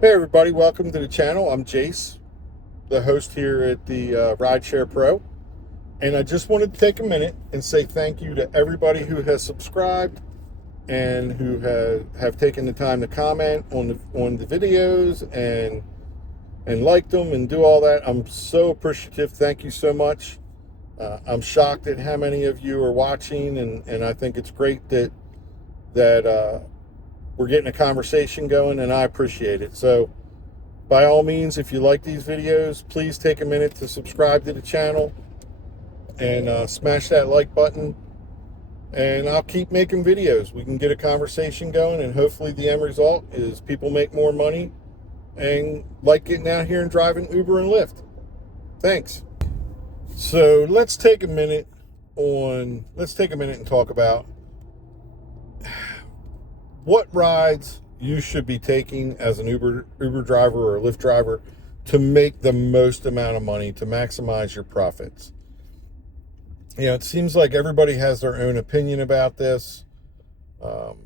Hey everybody, welcome to the channel. I'm Jace, the host here at the Rideshare Pro, and I just wanted to take a minute and say thank you to everybody who has subscribed and who have taken the time to comment on the videos and like them and do all that. I'm so appreciative. Thank you so much. I'm shocked at how many of you are watching, and I think it's great that we're getting a conversation going, and I appreciate it. So by all means, if you like these videos, please take a minute to subscribe to the channel and smash that like button. And I'll keep making videos. We can get a conversation going, and hopefully the end result is people make more money and like getting out here and driving Uber and Lyft. Thanks. So let's take a minute and talk about what rides you should be taking as an Uber driver or a Lyft driver to make the most amount of money, to maximize your profits. It seems like everybody has their own opinion about this.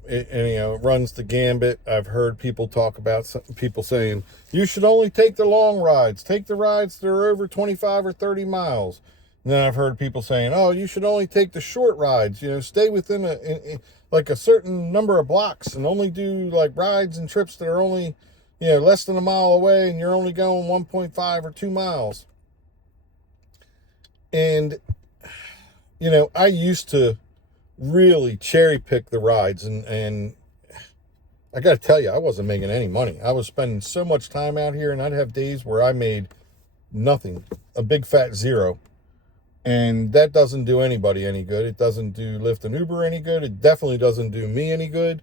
It runs the gambit. I've heard people talk about people saying, you should only take the long rides. Take the rides that are over 25 or 30 miles. And then I've heard people saying, oh, you should only take the short rides. Stay within like a certain number of blocks and only do like rides and trips that are only, less than a mile away and you're only going 1.5 or 2 miles. And, I used to really cherry pick the rides, and I got to tell you, I wasn't making any money. I was spending so much time out here, and I'd have days where I made nothing, a big fat zero. And that doesn't do anybody any good. It doesn't do Lyft and Uber any good. It definitely doesn't do me any good.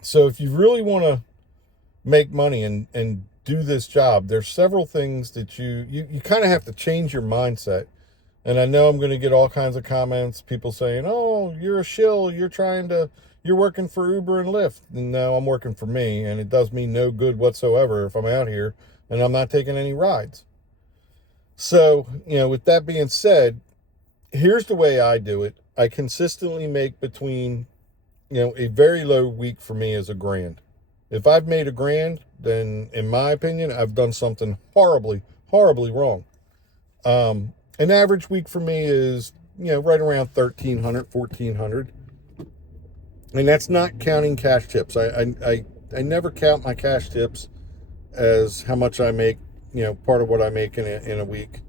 So if you really want to make money and do this job, there's several things that you kind of have to change your mindset. And I know I'm going to get all kinds of comments, people saying, oh, you're a shill, you're working for Uber and Lyft. And no, I'm working for me, and it does me no good whatsoever if I'm out here and I'm not taking any rides. So, with that being said, here's the way I do it. I consistently make between, a very low week for me is $1,000. If I've made $1,000, then in my opinion, I've done something horribly, horribly wrong. An average week for me is, right around 1,300, 1,400. And that's not counting cash tips. I never count my cash tips as how much I make, part of what I make in a week,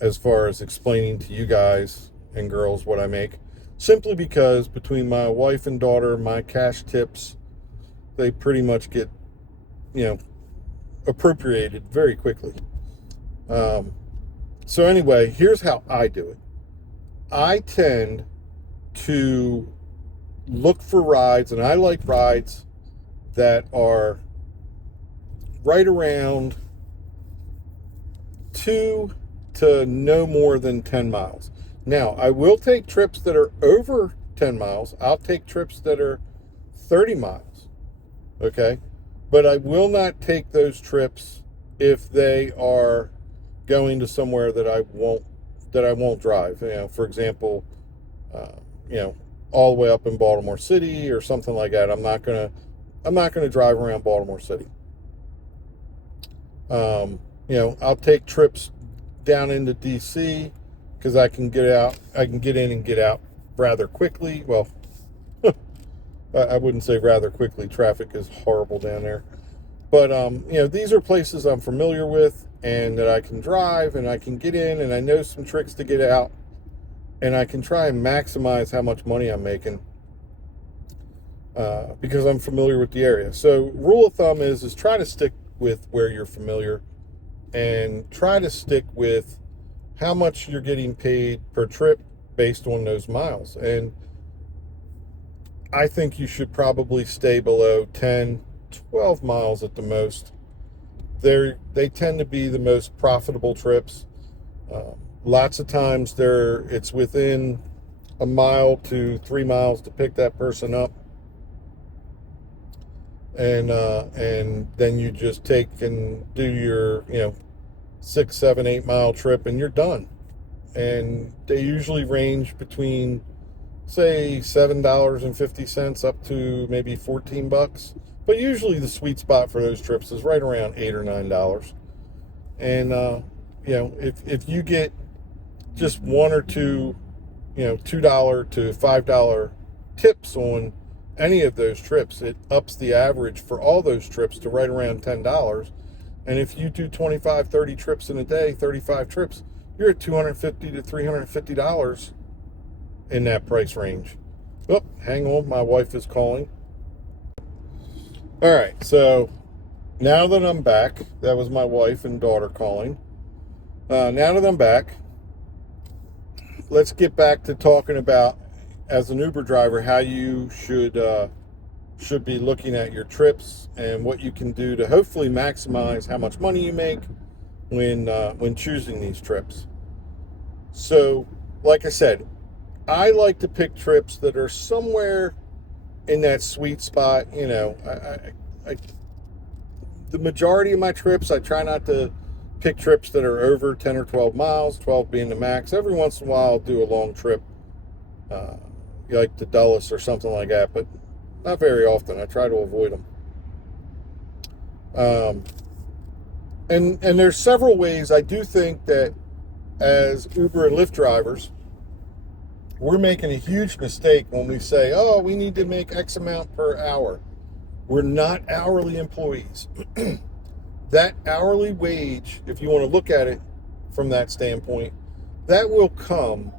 as far as explaining to you guys and girls what I make. Simply because between my wife and daughter, my cash tips, they pretty much get, appropriated very quickly. So anyway, here's how I do it. I tend to look for rides, and I like rides that are right around 2 to no more than 10 miles. Now, I will take trips that are over 10 miles. I'll take trips that are 30 miles, okay? But I will not take those trips if they are going to somewhere that I won't drive. For example, all the way up in Baltimore City or something like that. I'm not gonna drive around Baltimore City. I'll take trips down into DC because I can get in and get out rather quickly. Well, I wouldn't say rather quickly. Traffic is horrible down there. But, these are places I'm familiar with and that I can drive and I can get in, and I know some tricks to get out, and I can try and maximize how much money I'm making because I'm familiar with the area. So rule of thumb is try to stick with where you're familiar and try to stick with how much you're getting paid per trip based on those miles. And I think you should probably stay below 10, 12 miles at the most. They tend to be the most profitable trips. Lots of times it's within a mile to 3 miles to pick that person up, and then you just take and do your 6, 7, 8 mile trip, and you're done. And they usually range between say $7.50 up to maybe $14. But usually the sweet spot for those trips is right around $8 or $9. And if you get just one or two, $2 to $5 tips on any of those trips, it ups the average for all those trips to right around $10. And if you do 25, 30 trips in a day, 35 trips, you're at $250 to $350 in that price range. Oh, hang on, my wife is calling. All right, so now that I'm back, that was my wife and daughter calling. Now that I'm back, let's get back to talking about, as an Uber driver, how you should be looking at your trips and what you can do to hopefully maximize how much money you make when choosing these trips. So, like I said, I like to pick trips that are somewhere in that sweet spot. The majority of my trips, I try not to pick trips that are over 10 or 12 miles, 12 being the max. Every once in a while, I'll do a long trip, like to Dulles or something like that, but not very often. I try to avoid them. And there's several ways. I do think that as Uber and Lyft drivers, we're making a huge mistake when we say, oh, we need to make X amount per hour. We're not hourly employees. That hourly wage, if you want to look at it from that standpoint, that will come,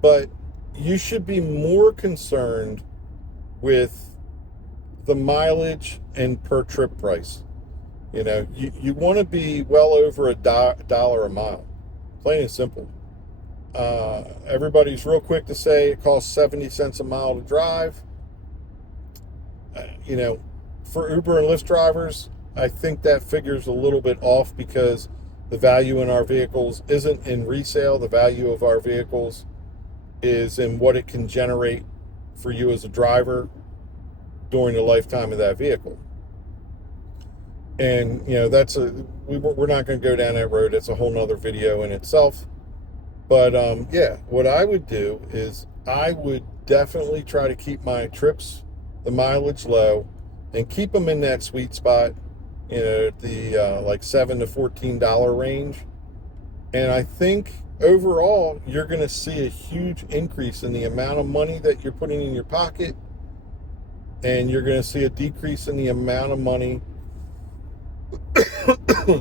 but you should be more concerned with the mileage and per trip price. You want to be well over $1 a mile, plain and simple. Everybody's real quick to say it costs 70 cents a mile to drive. For Uber and Lyft drivers, I think that figure's a little bit off because the value in our vehicles isn't in resale. The value of our vehicles is in what it can generate for you as a driver during the lifetime of that vehicle. And, we're not going to go down that road. It's a whole nother video in itself. But, what I would do is I would definitely try to keep my trips, the mileage low, and keep them in that sweet spot, the like $7 to $14 range. And I think overall, you're going to see a huge increase in the amount of money that you're putting in your pocket. And you're going to see a decrease in the amount of money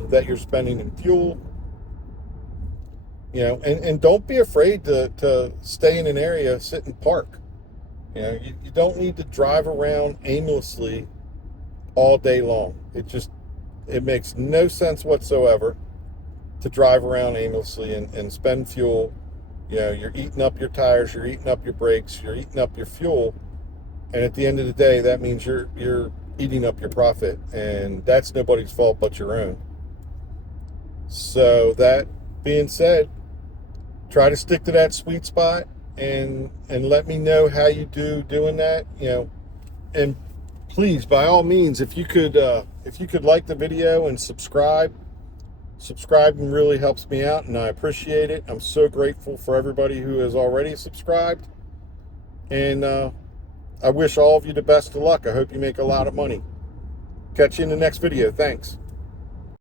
that you're spending in fuel. And don't be afraid to stay in an area, sit and park. You don't need to drive around aimlessly all day long. It makes no sense whatsoever to drive around aimlessly and spend fuel. You're eating up your tires, you're eating up your brakes, you're eating up your fuel. And at the end of the day, that means you're eating up your profit. And that's nobody's fault but your own. So that being said, try to stick to that sweet spot and let me know how you doing that. And please, by all means, if you could like the video and subscribing really helps me out, and I appreciate it. I'm so grateful for everybody who has already subscribed, and I wish all of you the best of luck. I hope you make a lot of money. Catch you in the next video. Thanks.